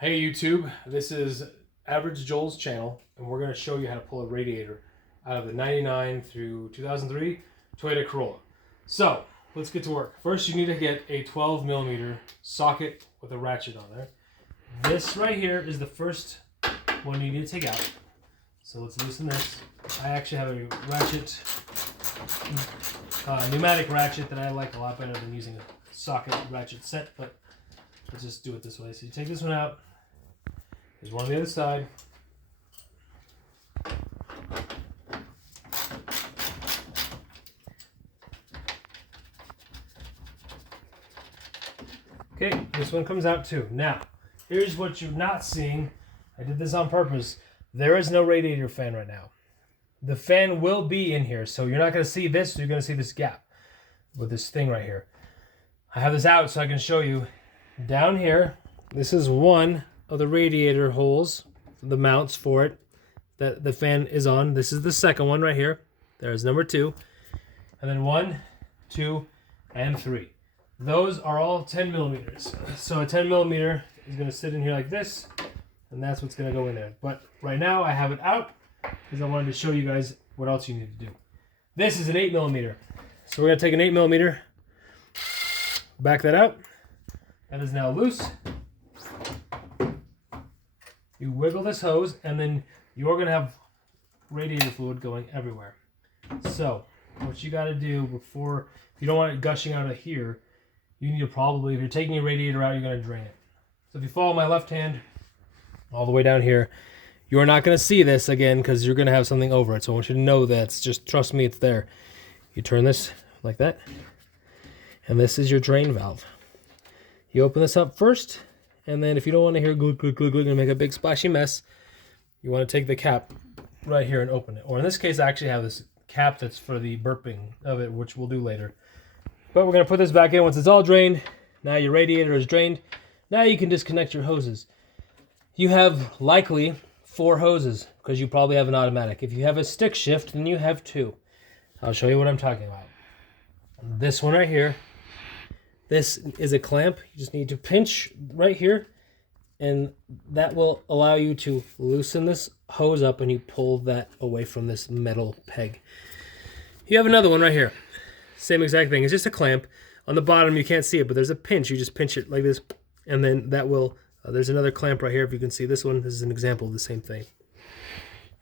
Hey YouTube, this is Average Joel's channel, and we're going to show you how to pull a radiator out of the 99 through 2003 Toyota Corolla. So, let's get to work. First, you need to get a 12mm socket with a ratchet on there. This right here is the first one you need to take out. So let's loosen this. I actually have a ratchet, pneumatic ratchet that I like a lot better than using a socket ratchet set, but let's just do it this way. So you take this one out. There's one on the other side. Okay, this one comes out too. Now, here's what you're not seeing. I did this on purpose. There is no radiator fan right now. The fan will be in here, so you're not going to see this. You're going to see this gap with this thing right here. I have this out so I can show you. Down here, this is one of the radiator holes, the mounts for it that the fan is on. This is the second one right here. There's number 2. And then 1, 2, and 3. Those are all 10mm. So a 10mm is going to sit in here like this, and that's what's going to go in there. But right now I have it out because I wanted to show you guys what else you need to do. This is an 8mm. So we're going to take an 8mm, back that out. That is now loose. You wiggle this hose, and then you're going to have radiator fluid going everywhere. So, what you got to do before, if you don't want it gushing out of here, you need to probably, if you're taking your radiator out, you're going to drain it. So if you follow my left hand all the way down here, you're not going to see this again because you're going to have something over it. So I want you to know that. Just trust me, it's there. You turn this like that, and this is your drain valve. You open this up first, and then if you don't want to hear glug, glug, glug, glug, and make a big splashy mess, you want to take the cap right here and open it. Or in this case, I actually have this cap that's for the burping of it, which we'll do later. But we're going to put this back in once it's all drained. Now your radiator is drained. Now you can disconnect your hoses. You have likely 4 hoses because you probably have an automatic. If you have a stick shift, then you have 2. I'll show you what I'm talking about. This one right here. This is a clamp. You just need to pinch right here, and that will allow you to loosen this hose up, and you pull that away from this metal peg. You have another one right here. Same exact thing. It's just a clamp. On the bottom, you can't see it, but there's a pinch. You just pinch it like this, and then that will, there's another clamp right here. If you can see this one, this is an example of the same thing.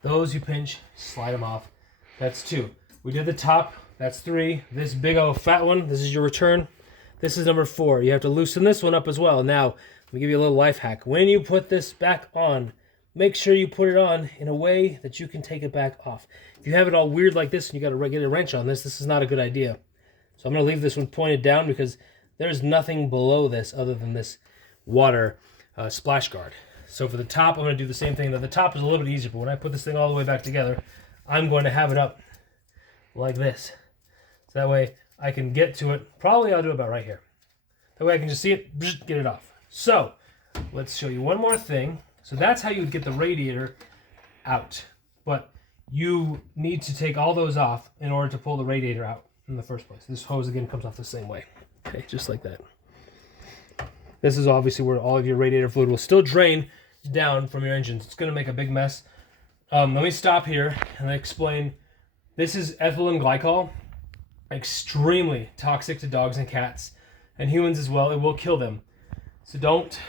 Those you pinch, slide them off. That's 2. We did the top. That's 3. This big old fat one, this is your return. This is number 4. You have to loosen this one up as well. Now, let me give you a little life hack. When you put this back on, make sure you put it on in a way that you can take it back off. If you have it all weird like this and you got to get a wrench on this, this is not a good idea. So I'm going to leave this one pointed down because there's nothing below this other than this water splash guard. So for the top, I'm going to do the same thing. Now, the top is a little bit easier, but when I put this thing all the way back together, I'm going to have it up like this. So that way I can get to it. Probably I'll do it about right here. That way I can just see it, get it off. So let's show you one more thing. So that's how you would get the radiator out. But you need to take all those off in order to pull the radiator out in the first place. This hose again comes off the same way. Okay, just like that. This is obviously where all of your radiator fluid will still drain down from your engines. It's going to make a big mess. Let me stop here and explain. This is ethylene glycol. Extremely toxic to dogs and cats and humans as well. It will kill them. So don't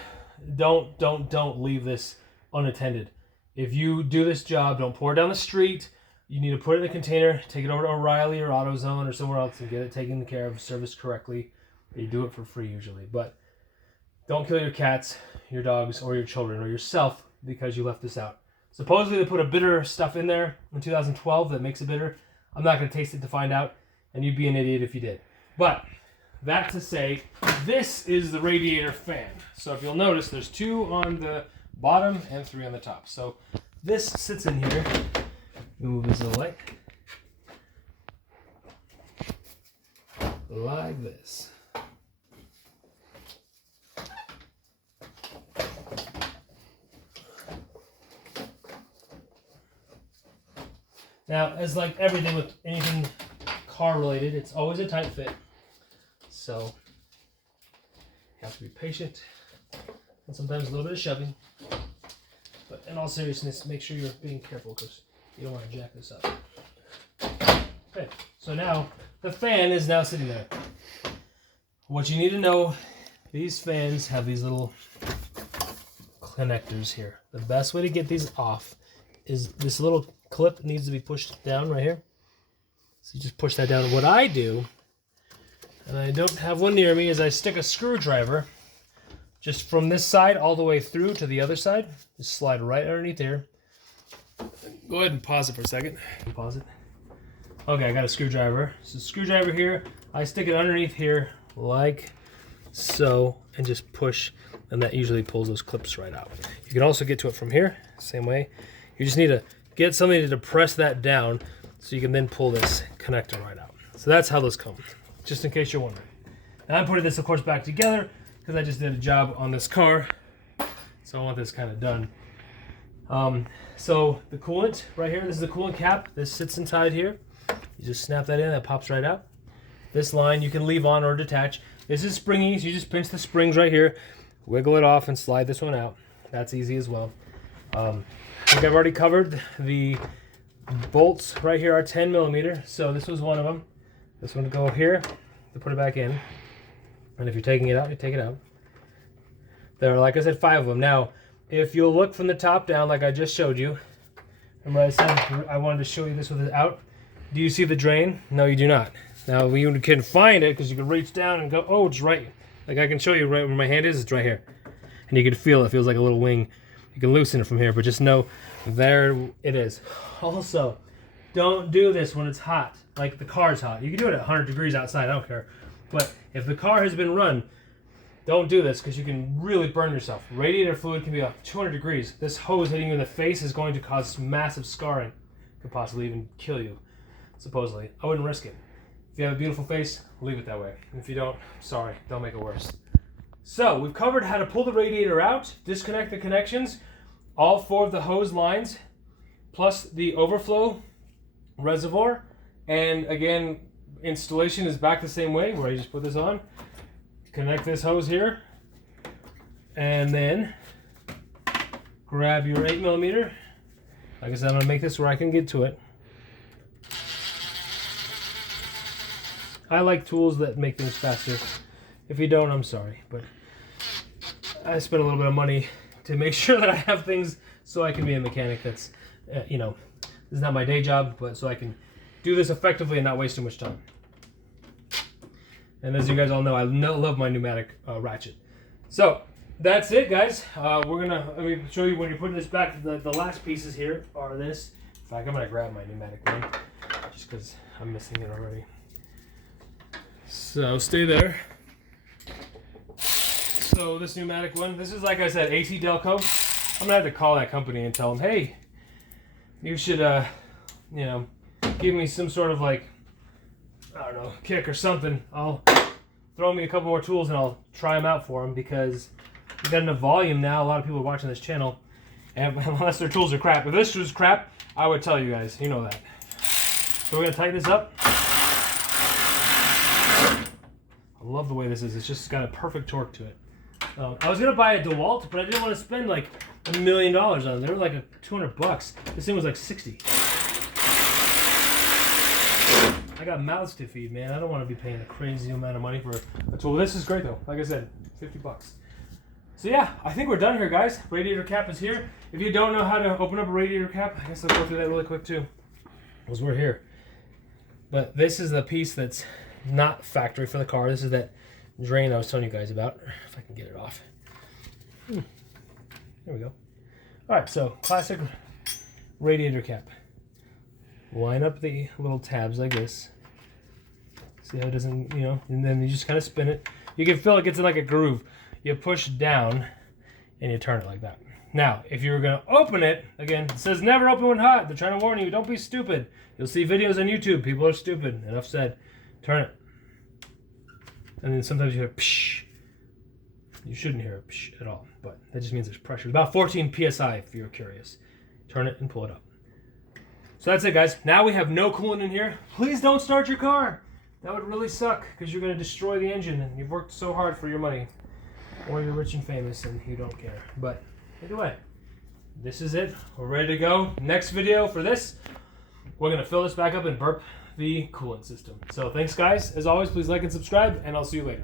leave this unattended. If you do this job, don't pour it down the street. You need to put it in a container, take it over to O'Reilly or AutoZone or somewhere else and get it taken care of, serviced correctly. You do it for free usually, but don't kill your cats, your dogs, or your children or yourself because you left this out. Supposedly they put a bitter stuff in there in 2012 that makes it bitter. I'm not going to taste it to find out. And you'd be an idiot if you did. But that to say, this is the radiator fan. So if you'll notice, there's 2 on the bottom and 3 on the top. So this sits in here. Move this away. Like this. Now, as like everything with anything car related, it's always a tight fit. So you have to be patient and sometimes a little bit of shoving. But in all seriousness, make sure you're being careful because you don't want to jack this up. Okay, so now the fan is now sitting there. What you need to know, these fans have these little connectors here. The best way to get these off is this little clip needs to be pushed down right here. So you just push that down. What I do, and I don't have one near me, is I stick a screwdriver just from this side all the way through to the other side. Just slide right underneath there. Go ahead and pause it for a second. Pause it. Okay, I got a screwdriver. So screwdriver here, I stick it underneath here like so and just push, and that usually pulls those clips right out. You can also get to it from here, same way. You just need to get something to press that down so you can then pull this connector right out. So that's how those come, just in case you're wondering. Now I'm putting this, of course, back together because I just did a job on this car, so I want this kind of done. So the coolant right here, this is the coolant cap. This sits inside here. You just snap that in, that pops right out. This line you can leave on or detach. This is springy, so you just pinch the springs right here, wiggle it off, and slide this one out. That's easy as well. I think I've already covered the bolts right here are 10 millimeter, so this was one of them. This one to go here to put it back in, and if you're taking it out, you take it out. There are, like I said, 5 of them. Now, if you'll look from the top down, like I just showed you, remember I said I wanted to show you this with it out. Do you see the drain? No, you do not. Now, you can find it because you can reach down and go, oh, it's right. Like I can show you right where my hand is, it's right here. And you can feel it feels like a little wing. You can loosen it from here, but just know there it is. Also, don't do this when it's hot, like the car's hot. You can do it at 100 degrees outside, I don't care. But if the car has been run, don't do this because you can really burn yourself. Radiator fluid can be up 200 degrees. This hose hitting you in the face is going to cause massive scarring. Could possibly even kill you, supposedly. I wouldn't risk it. If you have a beautiful face, leave it that way. If you don't, sorry, don't make it worse. So, we've covered how to pull the radiator out, disconnect the connections, all 4 of the hose lines, plus the overflow reservoir. And again, installation is back the same way, where you just put this on, connect this hose here, and then grab your 8 millimeter. Like I said, I'm going to make this where I can get to it. I like tools that make things faster. If you don't, I'm sorry, but I spent a little bit of money to make sure that I have things so I can be a mechanic. That's, you know, this is not my day job, but so I can do this effectively and not waste too much time. And as you guys all know, I love my pneumatic ratchet. So that's it, guys. Let me show you when you're putting this back. The last pieces here are this. In fact, I'm gonna grab my pneumatic one just because I'm missing it already. So stay there. So this pneumatic one, this is, like I said, AC Delco. I'm gonna have to call that company and tell them, hey, you should, you know, give me some sort of, like, I don't know, kick or something. I'll throw me a couple more tools and I'll try them out for them because we've got enough volume now. A lot of people are watching this channel, and unless their tools are crap. If this was crap, I would tell you guys. You know that. So we're gonna tighten this up. I love the way this is. It's just got a perfect torque to it. I was gonna buy a DeWalt, but I didn't want to spend like $1 million on it. They were like $200. This thing was like 60. I got mouths to feed, man. I don't want to be paying a crazy amount of money for a tool. This is great though. Like I said, $50. So yeah, I think we're done here, guys. Radiator cap is here. If you don't know how to open up a radiator cap, I guess I'll go through that really quick too, because we're here. But this is the piece that's not factory for the car. This is that drain I was telling you guys about. If I can get it off. There we go. Alright, so classic radiator cap. Line up the little tabs like this. See how it doesn't, you know, and then you just kind of spin it. You can feel it gets in like a groove. You push down and you turn it like that. Now, if you were going to open it, again, it says never open when hot. They're trying to warn you, don't be stupid. You'll see videos on YouTube. People are stupid. Enough said. Turn it. And then sometimes you hear psh. You shouldn't hear a psh at all, but that just means there's pressure. About 14 psi if you're curious. Turn it and pull it up. So that's it, guys. Now we have no coolant in here. Please don't start your car. That would really suck because you're going to destroy the engine and you've worked so hard for your money. or you're rich and famous and you don't care. But either way, this is it. We're ready to go. Next video for this, we're going to fill this back up and burp the coolant system. So thanks, guys. As always, please like and subscribe, and I'll see you later.